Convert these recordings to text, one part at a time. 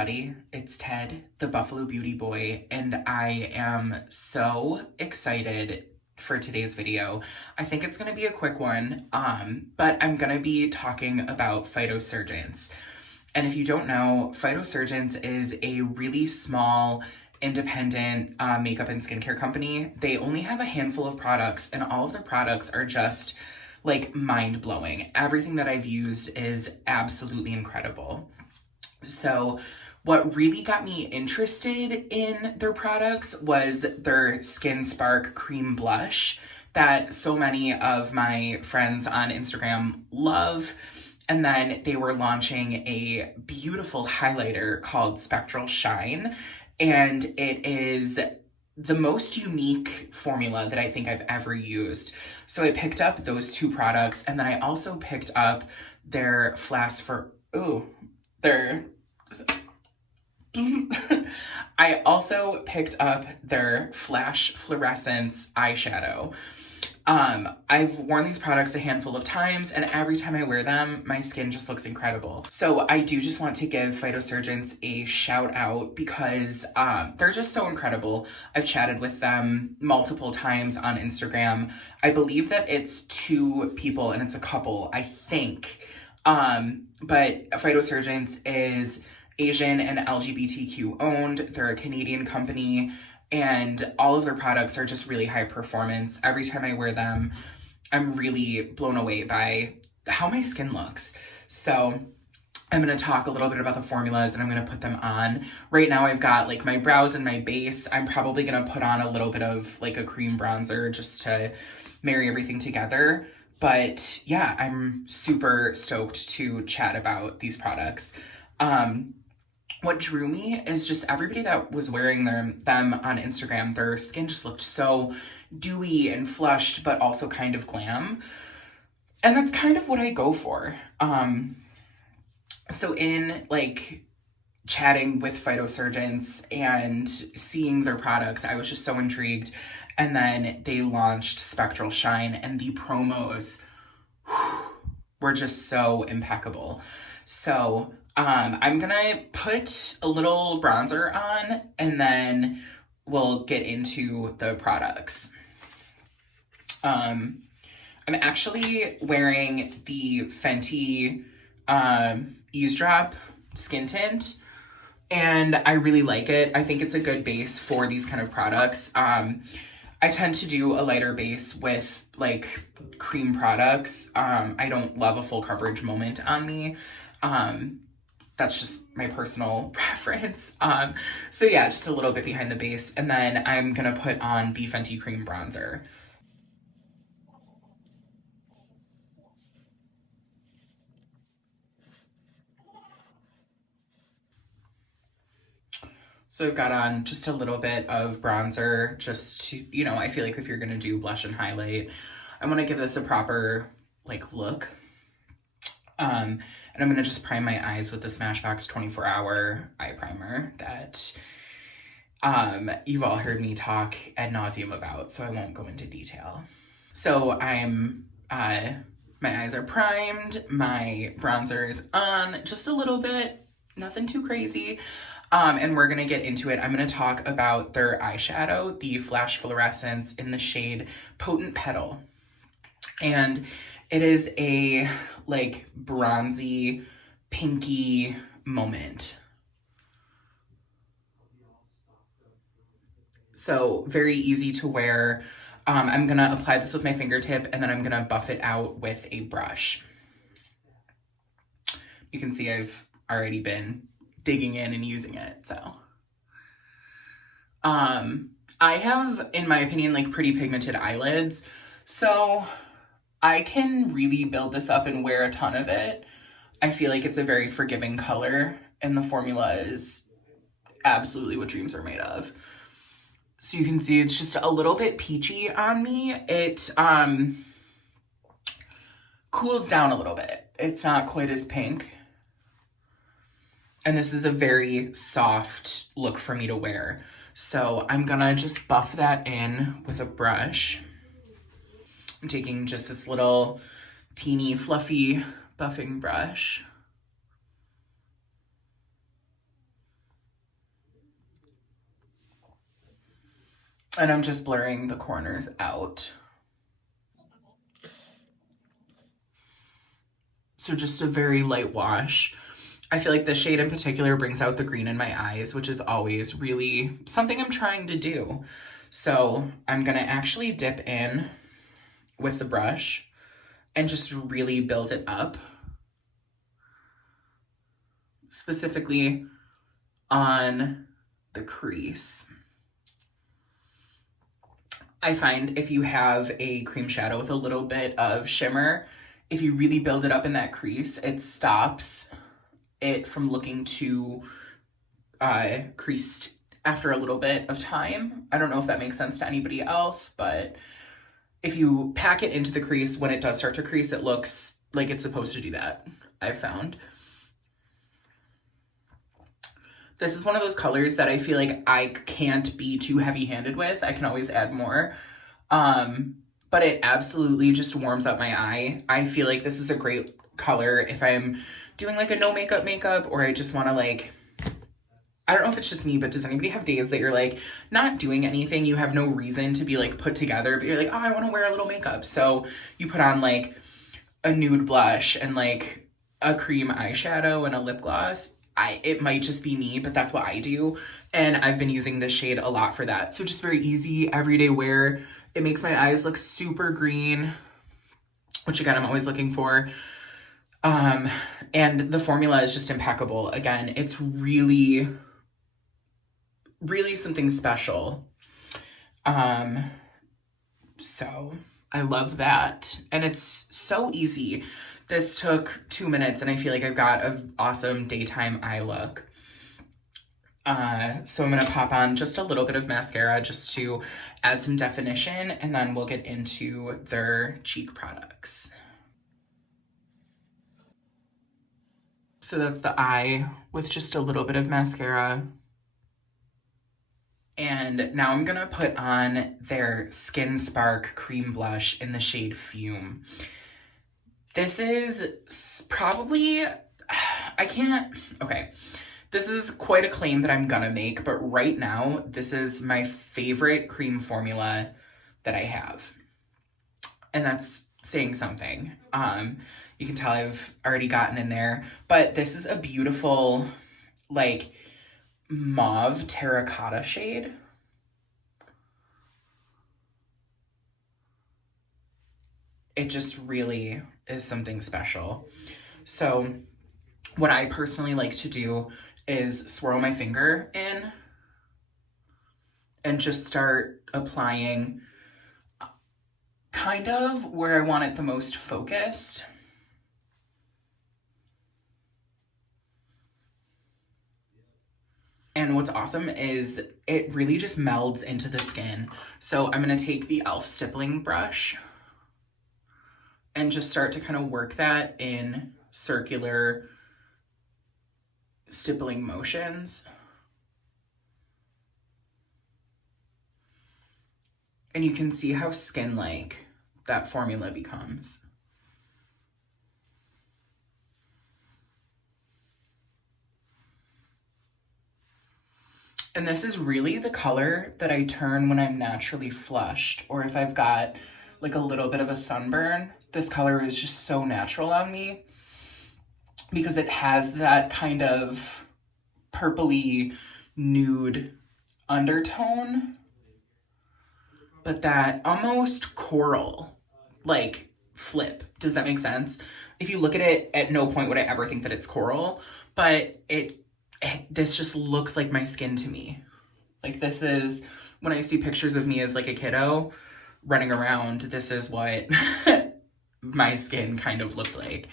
everybody, it's Ted, the Buffalo Beauty Boy, and I am so excited for today's video. I think it's gonna be a quick one, but I'm gonna be talking about PHYTOSURGENCE. And if you don't know, PHYTOSURGENCE is a really small, independent makeup and skincare company. They only have a handful of products, and all of their products are just like mind-blowing. Everything that I've used is absolutely incredible. So what really got me interested in their products was their Skin Spark Cream Blush that so many of my friends on Instagram love. And then they were launching a beautiful highlighter called Spectral Shine. And it is the most unique formula that I think I've ever used. So I picked up those two products, and then I also picked up their I also picked up their Flash Fluorescence eyeshadow. I've worn these products a handful of times, and every time I wear them, my skin just looks incredible. So I do just want to give PHYTOSURGENCE a shout out because they're just so incredible. I've chatted with them multiple times on Instagram. I believe that it's 2 people and it's a couple, I think. But PHYTOSURGENCE is Asian and LGBTQ owned. They're a Canadian company, and all of their products are just really high performance. Every time I wear them, I'm really blown away by how my skin looks. So I'm going to talk a little bit about the formulas, and I'm going to put them on. Right now I've got like my brows and my base. I'm probably going to put on a little bit of like a cream bronzer just to marry everything together. But yeah, I'm super stoked to chat about these products. What drew me is just everybody that was wearing them on Instagram. Their skin just looked so dewy and flushed, but also kind of glam. And that's kind of what I go for. So in like chatting with PHYTOSURGENCE and seeing their products, I was just so intrigued. And then they launched Spectral Shine, and the promos were just so impeccable. So I'm gonna put a little bronzer on, and then we'll get into the products. I'm actually wearing the Fenty Eavesdrop Skin Tint, and I really like it. I think it's a good base for these kind of products. I tend to do a lighter base with like cream products. I don't love a full coverage moment on me. That's just my personal preference. So yeah, just a little bit behind the base. And then I'm gonna put on the Fenty Cream Bronzer. So I've got on just a little bit of bronzer, just to, you know, I feel like if you're gonna do blush and highlight, I wanna give this a proper like look. And I'm gonna just prime my eyes with the Smashbox 24-hour eye primer that you've all heard me talk ad nauseum about, so I won't go into detail. So my eyes are primed, my bronzer is on just a little bit, nothing too crazy. And we're gonna get into it. I'm gonna talk about their eyeshadow, the Flash Fluorescence in the shade Potent Petal. And it is a like bronzy, pinky moment. So very easy to wear. I'm gonna apply this with my fingertip, and then I'm gonna buff it out with a brush. You can see I've already been digging in and using it, so. I have, in my opinion, like pretty pigmented eyelids, so I can really build this up and wear a ton of it. I feel like it's a very forgiving color, and the formula is absolutely what dreams are made of. So you can see it's just a little bit peachy on me. It cools down a little bit. It's not quite as pink. And this is a very soft look for me to wear. So I'm gonna just buff that in with a brush. I'm taking just this little teeny fluffy buffing brush. And I'm just blurring the corners out. So just a very light wash. I feel like this shade in particular brings out the green in my eyes, which is always really something I'm trying to do. So I'm gonna actually dip in with the brush and just really build it up. Specifically on the crease. I find if you have a cream shadow with a little bit of shimmer, if you really build it up in that crease, it stops it from looking too creased after a little bit of time. I don't know if that makes sense to anybody else, but if you pack it into the crease, when it does start to crease, it looks like it's supposed to do that, I've found. This is one of those colors that I feel like I can't be too heavy-handed with. I can always add more. But it absolutely just warms up my eye. I feel like this is a great color if I'm doing like a no makeup or I just want to like, I don't know if it's just me, but does anybody have days that you're like not doing anything? You have no reason to be like put together, but you're like, oh, I want to wear a little makeup. So you put on like a nude blush and like a cream eyeshadow and a lip gloss. It might just be me, but that's what I do. And I've been using this shade a lot for that. So just very easy, everyday wear. It makes my eyes look super green, which again, I'm always looking for. And the formula is just impeccable. Again, it's really, really something special. So I love that. And it's so easy. This took 2 minutes and I feel like I've got an awesome daytime eye look. So I'm gonna pop on just a little bit of mascara just to add some definition, and then we'll get into their cheek products. So that's the eye with just a little bit of mascara. And now I'm gonna put on their Skin Spark Cream Blush in the shade Fume. This is probably, okay. This is quite a claim that I'm gonna make, but right now, this is my favorite cream formula that I have. And that's saying something. You can tell I've already gotten in there, but this is a beautiful, like, mauve terracotta shade. It just really is something special. So what I personally like to do is swirl my finger in and just start applying kind of where I want it the most focused. And what's awesome is it really just melds into the skin. So I'm gonna take the e.l.f. stippling brush and just start to kind of work that in circular stippling motions. And you can see how skin-like that formula becomes. And this is really the color that I turn when I'm naturally flushed, or if I've got like a little bit of a sunburn. This color is just so natural on me because it has that kind of purpley nude undertone, but that almost coral like flip. Does that make sense? If you look at it, at no point would I ever think that it's coral, but this just looks like my skin to me. Like, this is, when I see pictures of me as like a kiddo running around, this is what my skin kind of looked like.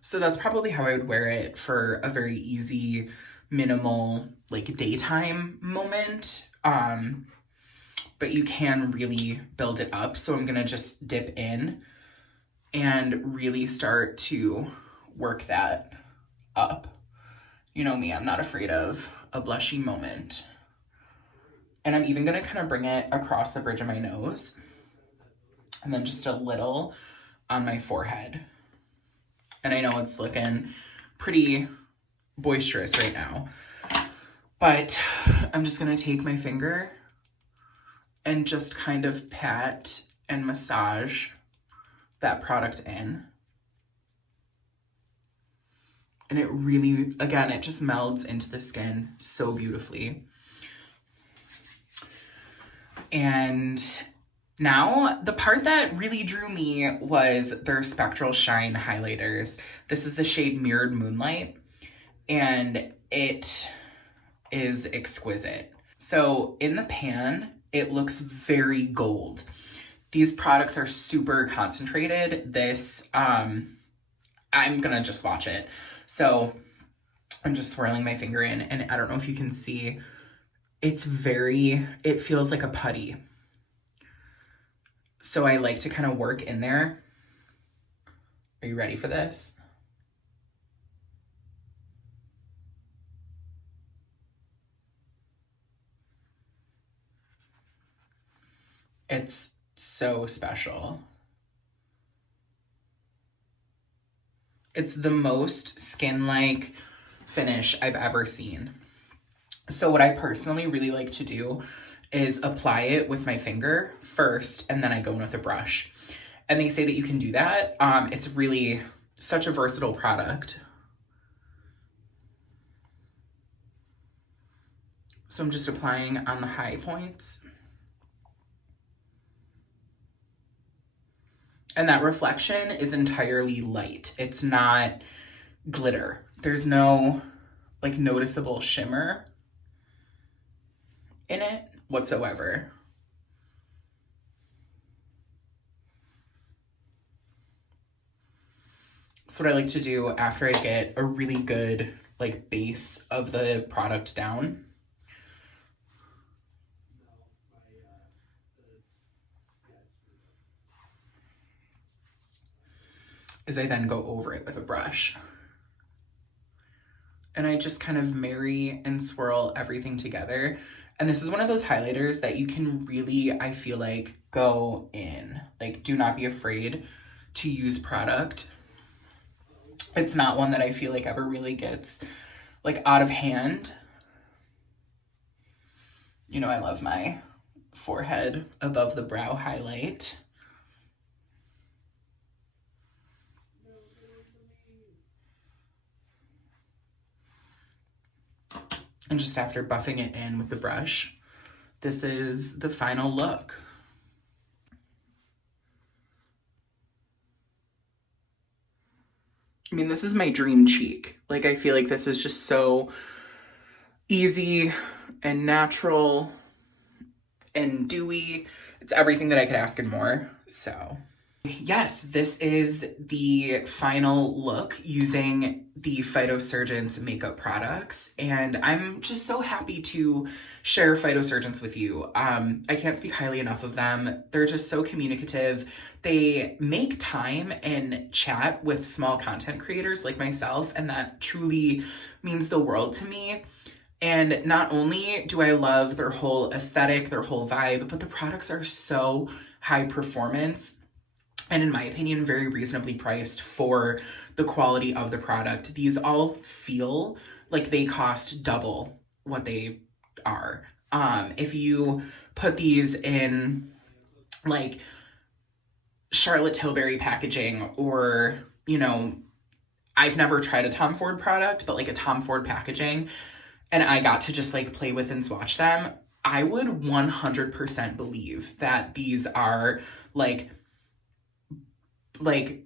So that's probably how I would wear it for a very easy, minimal, like daytime moment. But you can really build it up. So I'm gonna just dip in and really start to work that up. You know me, I'm not afraid of a blushy moment. And I'm even gonna kind of bring it across the bridge of my nose and then just a little on my forehead. And I know it's looking pretty boisterous right now, But I'm just gonna take my finger and just kind of pat and massage that product in. And it really, again, it just melds into the skin so beautifully. And now, the part that really drew me was their Spectral Shine highlighters. This is the shade Mirrored Moonlight, and it is exquisite. So in the pan, it looks very gold. These products are super concentrated. This, I'm gonna just swatch it. So I'm just swirling my finger in, and I don't know if you can see, it feels like a putty. So I like to kind of work in there. Are you ready for this? It's so special. It's the most skin-like finish I've ever seen. So what I personally really like to do is apply it with my finger first, and then I go in with a brush. And they say that you can do that. It's really such a versatile product. So I'm just applying on the high points. And that reflection is entirely light. It's not glitter. There's no like noticeable shimmer in it whatsoever. So what I like to do after I get a really good like base of the product down is I then go over it with a brush. And I just kind of marry and swirl everything together. And this is one of those highlighters that you can really, I feel like, go in. Like, do not be afraid to use product. It's not one that I feel like ever really gets, like, out of hand. You know, I love my forehead above the brow highlight. And just after buffing it in with the brush, this is the final look. I mean, this is my dream cheek. Like, I feel like this is just so easy and natural and dewy. It's everything that I could ask and more, so. Yes, this is the final look using the PHYTOSURGENCE makeup products, and I'm just so happy to share PHYTOSURGENCE with you. I can't speak highly enough of them. They're just so communicative. They make time and chat with small content creators like myself, and that truly means the world to me. And not only do I love their whole aesthetic, their whole vibe, but the products are so high performance and, in my opinion, very reasonably priced for the quality of the product. These all feel like they cost double what they are. If you put these in like Charlotte Tilbury packaging, or, you know, I've never tried a Tom Ford product, but like a Tom Ford packaging, and I got to just like play with and swatch them, I would 100% believe that these are like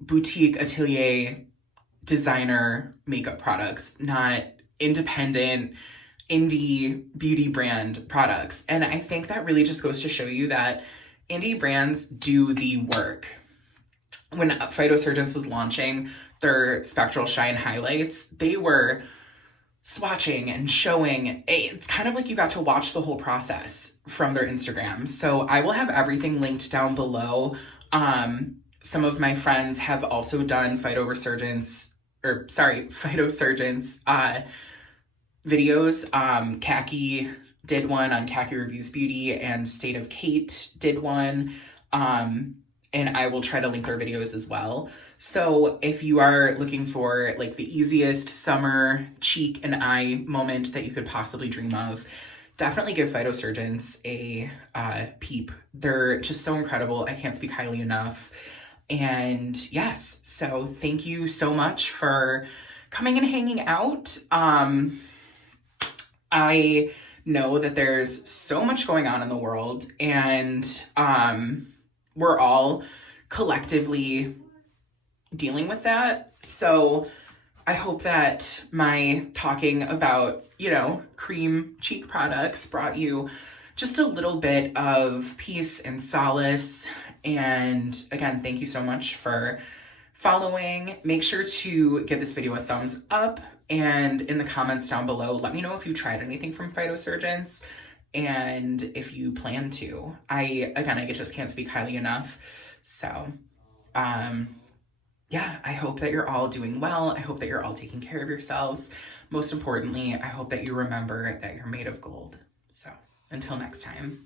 boutique atelier designer makeup products, not independent indie beauty brand products. And I think that really just goes to show you that indie brands do the work. When PHYTOSURGENCE was launching their Spectral Shine highlights, they were swatching and showing. It's kind of like you got to watch the whole process from their Instagram. So I will have everything linked down below. Some of my friends have also done PHYTOSURGENCE videos. Khaki did one on Khaki Reviews Beauty, and State of Kate did one. and I will try to link their videos as well. So if you are looking for like the easiest summer cheek and eye moment that you could possibly dream of, definitely give PHYTOSURGENCE a peep. They're just so incredible. I can't speak highly enough. And yes, so thank you so much for coming and hanging out. I know that there's so much going on in the world, and we're all collectively dealing with that. So I hope that my talking about, you know, cream cheek products brought you just a little bit of peace and solace. And again, thank you so much for following. Make sure to give this video a thumbs up, and in the comments down below, let me know if you tried anything from PHYTOSURGENCE and if you plan to. I just can't speak highly enough. So, yeah, I hope that you're all doing well. I hope that you're all taking care of yourselves. Most importantly, I hope that you remember that you're made of gold. So, until next time.